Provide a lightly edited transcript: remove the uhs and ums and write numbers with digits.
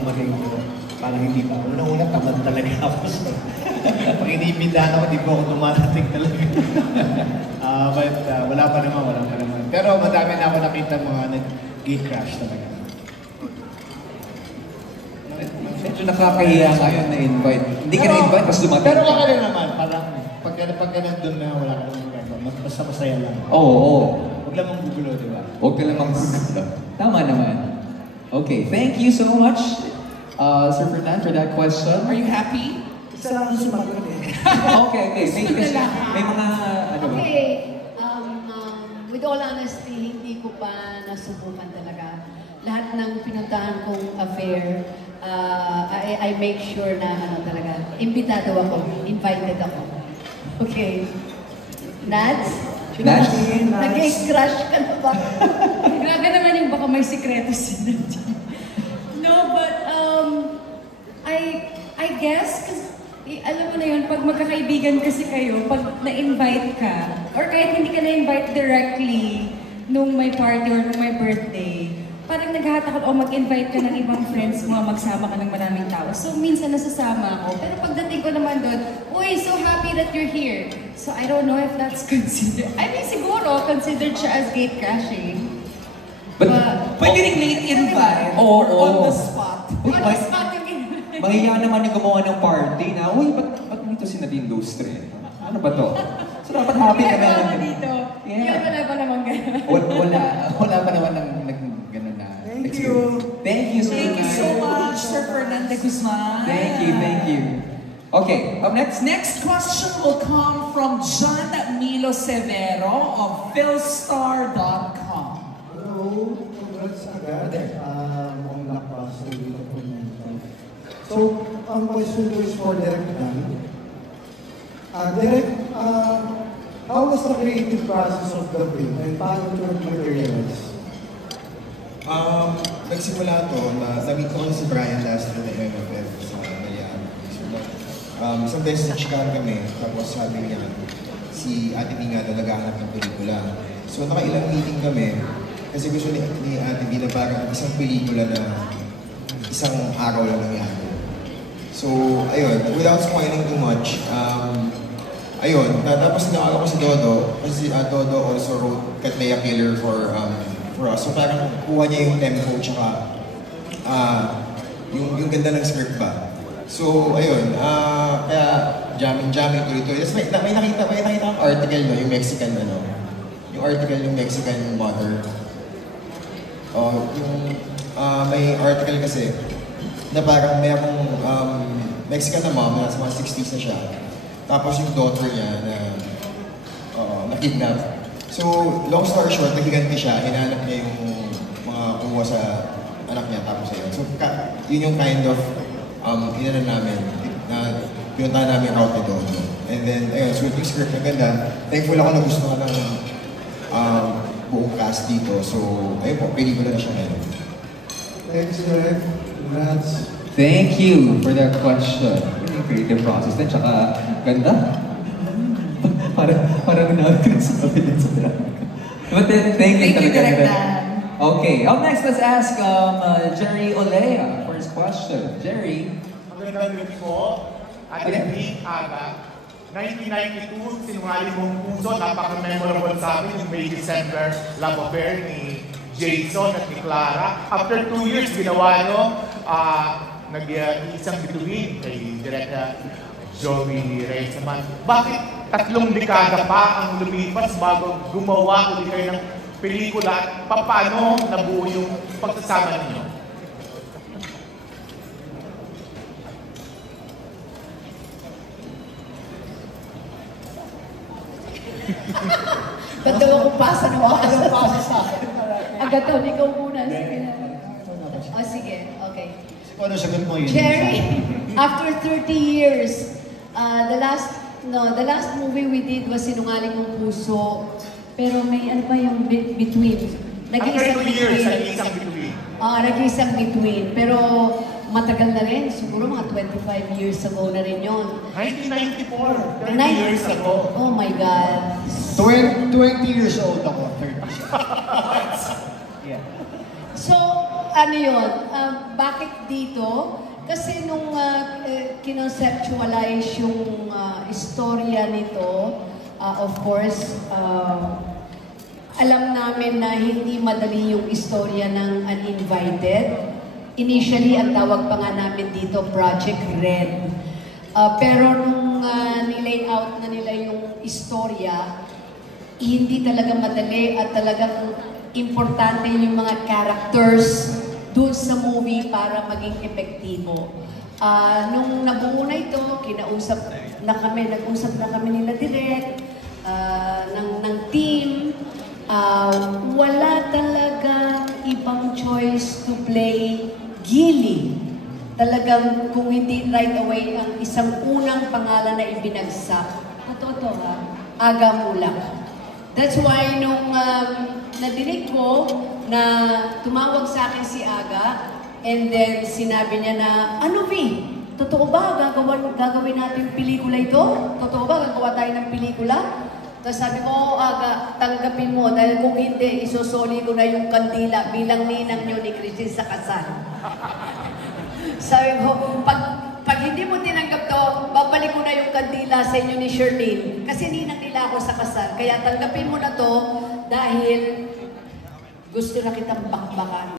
dumating ko, parang hindi pa. Una-una, tamad talaga ako. So, pag iniimbitahan ako, di po ako dumarating talaga. But wala pa naman. Pero madami na ako nakita mga nag-gate crash talaga. Medyo nakakahiya ngayon na-invite. Hindi ka na-invite, mas dumating. Pero baka rin naman, parang pagka nandun na wala ka naman basta masaya lang. Oo. Huwag lang mong gugulo, di ba? Huwag ka lang gugulo. Tama naman. Okay, thank you so much, Sir Fernand, for that question. Are you happy? Isa lang ang sumagot eh. Okay. May mga, ano ba? Okay, with all honesty, hindi ko pa nasubukan talaga. Lahat ng pinuntahan kong affair, I make sure na talaga, imbitado ako, invited ako. Okay. Nads? Nag-crush ka na ba? Grabe naman yung baka may sikreto sila. No, but I guess, kasi alam mo na yun, pag magkakaibigan kasi kayo, pag na-invite ka, or kahit hindi ka na-invite directly nung may party or nung may birthday, parang naghahatakot o mag-invite ka ng ibang friends mo, magsama ka ng maraming tao. So minsan nasasama ako. Pero pagdating ko naman doon, uy, so happy that you're here. So I don't know if that's considered, I mean siguro, considered siya as gate crashing. But pwede rin late invite or on the spot. On the spot yung Mahiya naman yung gumawa ng party na, uy, ba't dito si Nadine Lustre? Ano ba to? So dapat happy ka na. dito. Yeah. Wala pa naman gano'n. Wala pa naman gano'n na. Thank you. Thank you So much, Sir Fernando Guzman. Thank you. Okay, up next. Next question will come from John Milo Severo of Philstar.com. Hello, congrats agad. Mukhang nakapasa dito po nito. So, ang question ko is for Derek Dan. Derek, how was the creative process of the film and paano ito materialize? Nagsimula to, na-meet ko si Brian last year na MFF sa Malayaan. Isang beses na-chikahan kami, tapos sabi niya, si Ate B nga daw naghahanap ng pelikula. So nakailang meeting kami, kasi gusto ni Ate B na parang isang pelikula na isang araw lang nangyari. So, ayun, without spoiling too much, ayun, tapos tinawag ko si Dodo, kasi Dodo also wrote Katleya Killer for us. So parang kuha niya yung tempo tsaka yung ganda ng script ba. So ayun, kaya jamming tuloy-tuloy. Tapos may nakita akong article no, yung Mexican yung article yung Mexican mother. May article kasi na parang may akong Mexican na mom, nasa mga 60s na siya. Tapos yung daughter niya na kidnap. So, long story short, naghiganti siya, hinanap niya yung mga kuha sa anak niya, tapos ayun. So, yun yung kind of inanan namin, na pinuntahan namin route ni Dodo. And then, ayun, so yung script na ganda. Thankful ako na gusto ka ng buong cast dito. So, ayun po, pelikula na siya ngayon. Thanks, Derek. Congrats. Thank you for that question. Yung creative process din, tsaka ganda. Parang nakakasabi din sa drama. But then, thank you talaga. Okay, up next, let's ask Jerry Olea for his question. Jerry? Magandang gabi po. Ate B, Aga. 1992, sinungaling mong puso, napaka-memorable sa amin yung May December love affair ni Jason at ni Clara. After 2 years, ginawa nyo, nag-iisang bituin kay Director Joey Reyes naman. Bakit 3 dekada pa ang lumipas bago gumawa ulit kayo ng pelikula at paano nabuo yung pagsasama ninyo? Ba't daw ako pasa na pasa sa akin? Agad daw, ikaw muna. Sige na. O sige, okay. Ano sagot mo yun? Jerry, after 30 years, the last movie we did was Sinungaling Mong Puso. Pero may ano pa yung between. After 2 years, nag-iisang bituin. Nag-iisang between. Pero matagal na rin. Siguro mga 25 years ago na rin yun. 1994. 30 years ago. Oh my God. 20 years old ako, 30. Yeah. So, ano yun, bakit dito? Kasi nung kinonceptualize yung istorya nito, of course, alam namin na hindi madali yung istorya ng Uninvited. Initially, ang tawag pa nga namin dito, Project Red. Pero nung nilay out na nila yung istorya, hindi talaga madali at talagang importante yung mga characters doon sa movie para maging epektibo. Nung nabuo na ito, nag-usap na kami nila direct, ng team. Wala talagang ibang choice to play Gilly. Talagang kung hindi right away ang isang unang pangalan na ibinagsak. Totoo to ha? Aga Mulak. That's why nung nadinig ko na tumawag sa akin si Aga, and then sinabi niya na, ano Vi? Totoo ba? Gagawin natin pelikula ito? Totoo ba? Gagawa tayo ng pelikula? Tapos sabi ko, oo Aga, tanggapin mo dahil kung hindi, isosoli ko na yung kandila bilang ninang nyo ni Christine sa kasal. Sabi ko, pag hindi mo tinanggap to, babalik ko na yung kandila sa inyo ni Sherlyn. Kasi ninang nila ako sa kasal. Kaya tanggapin mo na to dahil gusto na kitang bakbakan.